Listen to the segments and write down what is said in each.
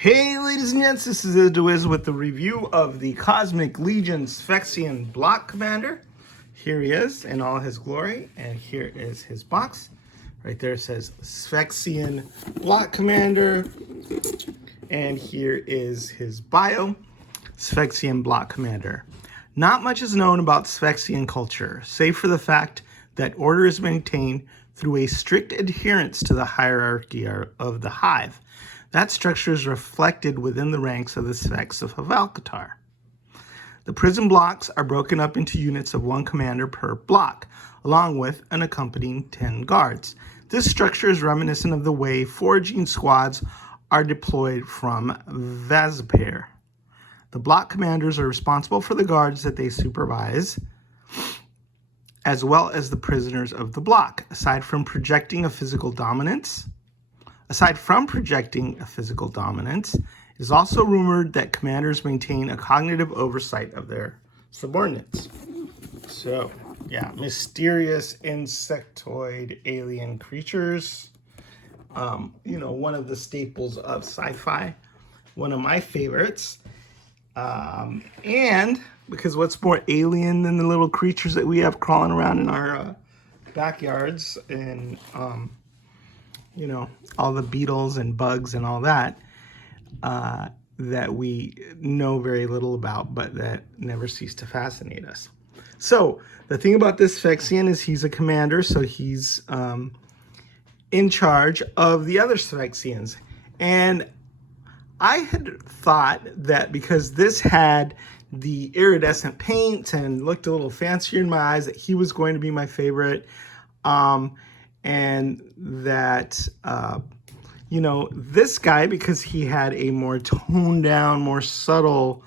Hey ladies and gents, this is Idwiz with the review of the Cosmic Legion Sphexxian Block Commander. Here he is in all his glory, and here is his box. Right there it says Sphexxian Block Commander, and here is his bio, Sphexxian Block Commander. Not much is known about Sphexxian culture, save for the fact that order is maintained through a strict adherence to the hierarchy of the hive. That structure is reflected within the ranks of the Sphex of Havalkatar. The prison blocks are broken up into units of one commander per block, along with an accompanying 10 guards. This structure is reminiscent of the way foraging squads are deployed from Vazapir. The block commanders are responsible for the guards that they supervise, as well as the prisoners of the block. Aside from projecting a physical dominance, it is also rumored that commanders maintain a cognitive oversight of their subordinates. So, yeah, mysterious insectoid alien creatures. One of the staples of sci-fi. One of my favorites. And because what's more alien than the little creatures that we have crawling around in our backyards and all the beetles and bugs and all that that we know very little about, but that never cease to fascinate us. So the thing about this Sphexxian is he's a commander, so he's in charge of the other Sphexxians. And I had thought that because this had the iridescent paint and looked a little fancier in my eyes, that he was going to be my favorite. And that, this guy, because he had a more toned down, more subtle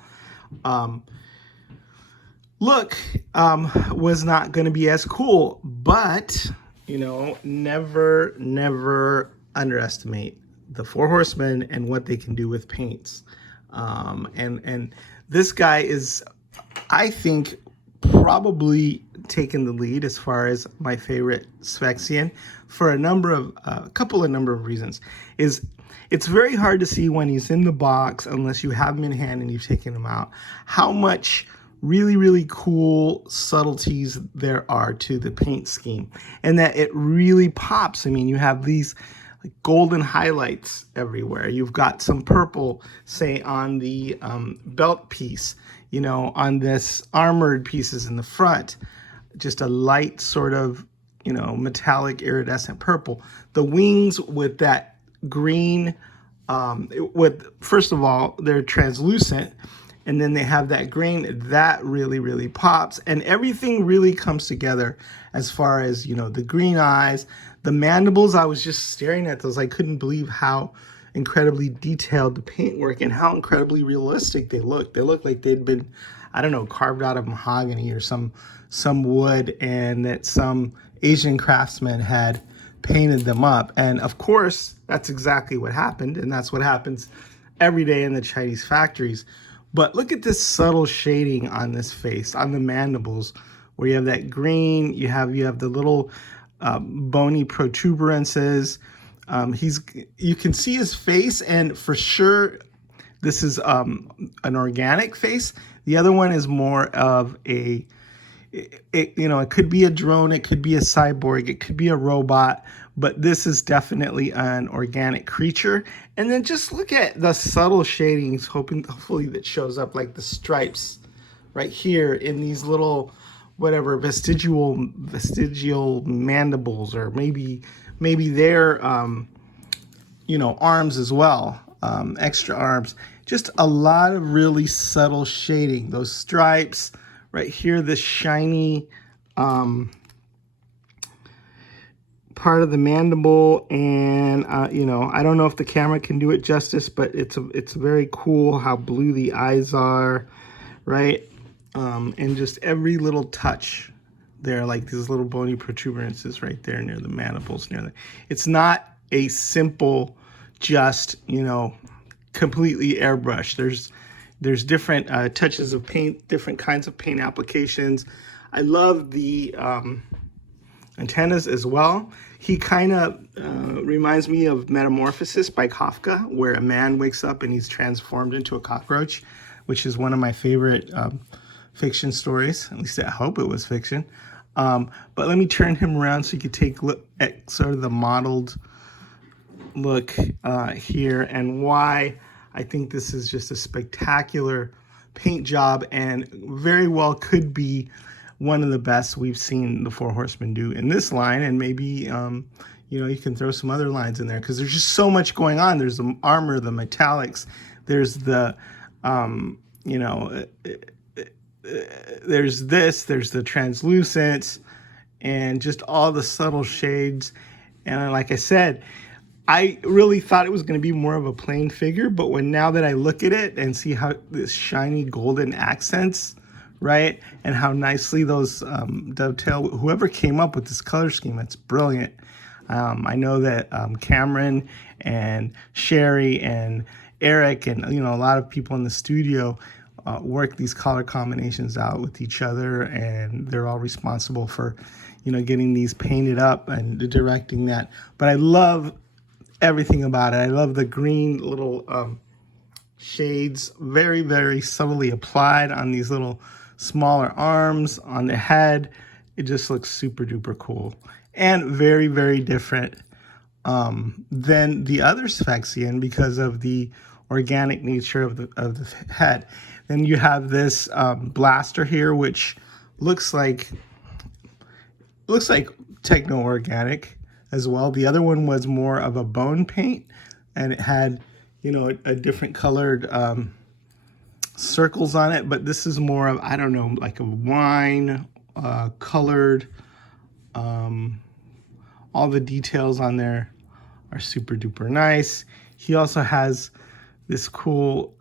look, was not going to be as cool. But, never underestimate the Four Horsemen and what they can do with paints. And this guy is, I think, probably taken the lead as far as my favorite Sphexxian for a couple of reasons. It's very hard to see when he's in the box, unless you have him in hand and you've taken him out, how much really, really cool subtleties there are to the paint scheme, and that it really pops. I mean, you have these golden highlights everywhere. You've got some purple, say, on the belt piece, on this armored pieces in the front, just a light sort of, metallic iridescent purple. The wings with that green, first of all, they're translucent, and then they have that green that really, really pops, and everything really comes together as far as, the green eyes, the mandibles. I was just staring at those. I couldn't believe how incredibly detailed the paintwork and how incredibly realistic they look. They look like they'd been, carved out of mahogany or some wood, and that some Asian craftsman had painted them up. And of course, that's exactly what happened, and that's what happens every day in the Chinese factories. But look at this subtle shading on this face, on the mandibles, where you have that green, you have the little bony protuberances. You can see his face, and for sure this is an organic face. The other one is more of it could be a drone, it could be a cyborg, it could be a robot, but this is definitely an organic creature. And then just look at the subtle shadings, hopefully that shows up, like the stripes right here in these little vestigial mandibles, or maybe they're arms as well, extra arms. Just a lot of really subtle shading. Those stripes right here, this shiny part of the mandible, and I don't know if the camera can do it justice, but it's very cool how blue the eyes are, right? And just every little touch there, like these little bony protuberances right there near the mandibles, it's not a simple, just, completely airbrush. There's different touches of paint, different kinds of paint applications. I love the antennas as well. He kind of reminds me of Metamorphosis by Kafka, where a man wakes up and he's transformed into a cockroach, which is one of my favorite fiction stories. At least I hope it was fiction. But let me turn him around so you could take a look at sort of the modeled look here, and why I think this is just a spectacular paint job and very well could be one of the best we've seen the Four Horsemen do in this line. And maybe you can throw some other lines in there, because there's just so much going on. There's the armor, the metallics, there's the there's the translucent, and just all the subtle shades. And like I said, I really thought it was going to be more of a plain figure, but now that I look at it and see how this shiny golden accents, right, and how nicely those dovetail, whoever came up with this color scheme, it's brilliant. I know that Cameron and Sherry and Eric and a lot of people in the studio work these color combinations out with each other, and they're all responsible for getting these painted up and directing that. But I love everything about it. I love the green little shades, very, very subtly applied on these little smaller arms, on the head. It just looks super duper cool and very, very different than the other Sphexxian because of the organic nature of the head. Then you have this blaster here, which looks like techno-organic as well. The other one was more of a bone paint, and it had, a different colored circles on it. But this is more of, I don't know, like a wine colored. All the details on there are super duper nice. He also has this cool,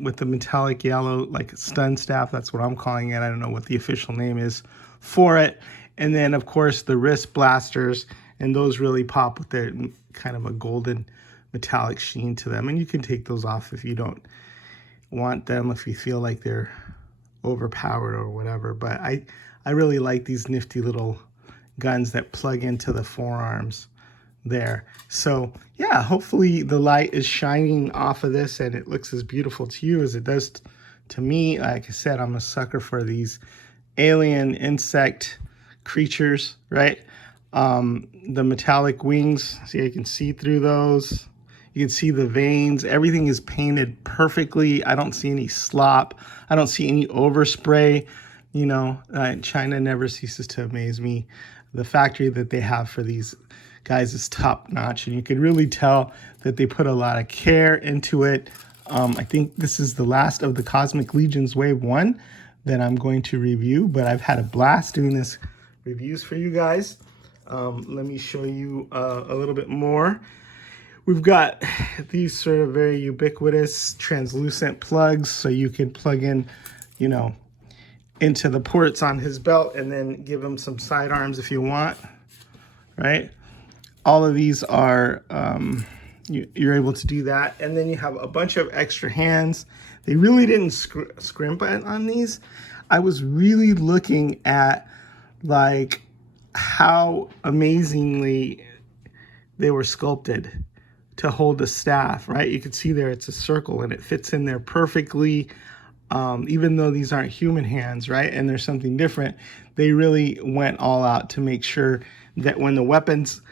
with the metallic yellow, like stun staff. That's what I'm calling it. I don't know what the official name is for it. And then, of course, the wrist blasters, and those really pop with their kind of a golden metallic sheen to them. And you can take those off if you don't want them, if you feel like they're overpowered or whatever. But I really like these nifty little guns that plug into the forearms there. So yeah, hopefully the light is shining off of this and it looks as beautiful to you as it does to me. Like I said, I'm a sucker for these alien insect creatures, right? The metallic wings, see, I can see through those. You can see the veins. Everything is painted perfectly. I don't see any slop. I don't see any overspray. China never ceases to amaze me. The factory that they have for these guys is top notch, and you can really tell that they put a lot of care into it. I think this is the last of the Cosmic Legions Wave 1 that I'm going to review, but I've had a blast doing this reviews for you guys. Let me show you a little bit more. We've got these sort of very ubiquitous translucent plugs, so you can plug in, into the ports on his belt and then give him some sidearms if you want, right? All of these are, you're able to do that. And then you have a bunch of extra hands. They really didn't scrimp on these. I was really looking at like how amazingly they were sculpted to hold the staff, right? You can see there it's a circle and it fits in there perfectly. Even though these aren't human hands, right? And there's something different. They really went all out to make sure that when the weapons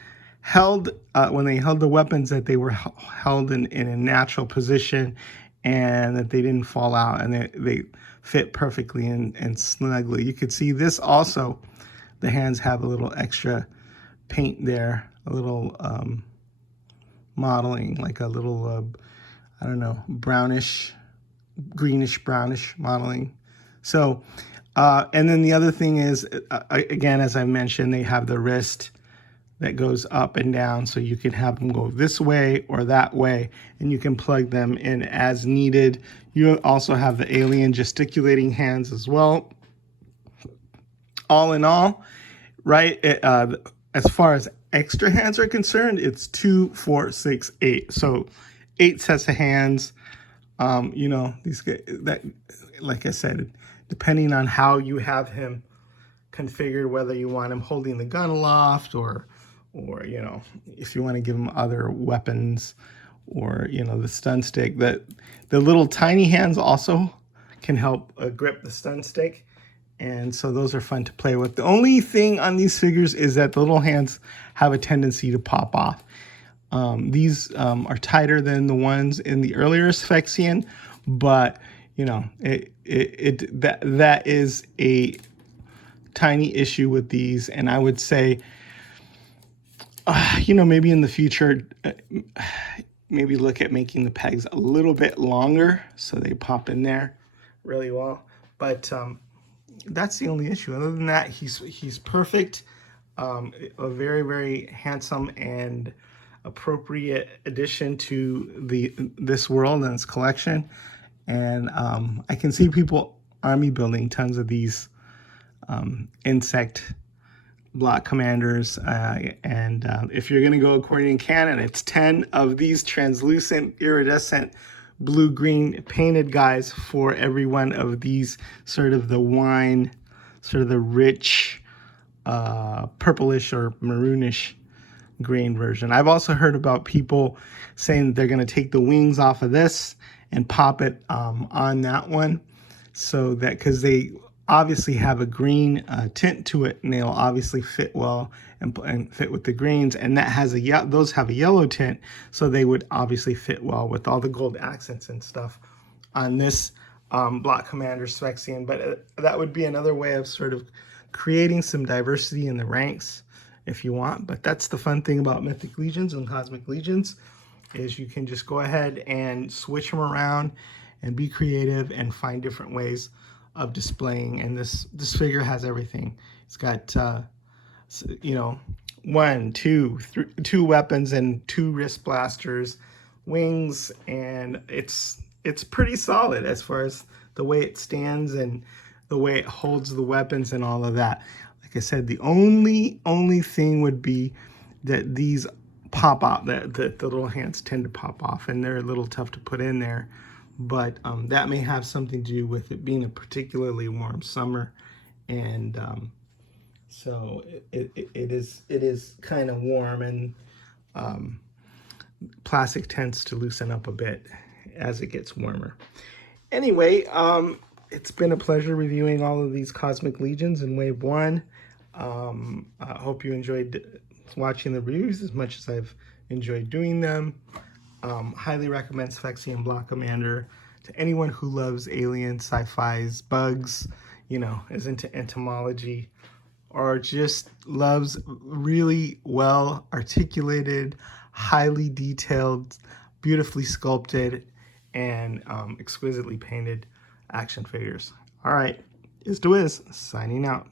held, when they held the weapons, that they were held in a natural position and that they didn't fall out, and they fit perfectly and snugly. You could see this also, the hands have a little extra paint there, a little modeling, like a little, I don't know, brownish, greenish brownish modeling. So and then the other thing is, again, as I mentioned, they have the wrist that goes up and down, so you can have them go this way or that way, and you can plug them in as needed. You also have the alien gesticulating hands as well. All in all, right, as far as extra hands are concerned, it's 2, 4, 6, 8. So 8 sets of hands. These guys, that, like I said, depending on how you have him configured, whether you want him holding the gun aloft or or, you know, if you want to give them other weapons, or, you know, the stun stick. That the little tiny hands also can help grip the stun stick, and so those are fun to play with. The only thing on these figures is that the little hands have a tendency to pop off. These are tighter than the ones in the earlier Sphexxian, but you know, that is a tiny issue with these, and I would say, you know, maybe in the future, maybe look at making the pegs a little bit longer so they pop in there really well. But that's the only issue. Other than that, he's perfect. A very, very handsome and appropriate addition to this world and its collection. And I can see people army building tons of these insect block commanders, and if you're going to go according to canon, it's 10 of these translucent iridescent blue-green painted guys for every one of these sort of the wine, sort of the rich purplish or maroonish green version. I've also heard about people saying they're going to take the wings off of this and pop it on that one, so that, because they obviously have a green tint to it, and they'll obviously fit well and fit with the greens, and that has those have a yellow tint, so they would obviously fit well with all the gold accents and stuff on this Block Commander Sphexxian. But that would be another way of sort of creating some diversity in the ranks if you want. But that's the fun thing about Mythic Legions and Cosmic Legions, is you can just go ahead and switch them around and be creative and find different ways of displaying. And this figure has everything. It's got you know, 1, 2, 3, 2 weapons and 2 wrist blasters, wings, and it's pretty solid as far as the way it stands and the way it holds the weapons and all of that. Like I said, the only thing would be that these pop out, that the little hands tend to pop off, and they're a little tough to put in there. But that may have something to do with it being a particularly warm summer, and so it is kind of warm, and plastic tends to loosen up a bit as it gets warmer. Anyway, it's been a pleasure reviewing all of these Cosmic Legions in Wave 1. I hope you enjoyed watching the reviews as much as I've enjoyed doing them. Highly recommend Sphexxian Block Commander to anyone who loves alien, sci-fi's, bugs, you know, is into entomology, or just loves really well articulated, highly detailed, beautifully sculpted, and exquisitely painted action figures. All right, is signing out.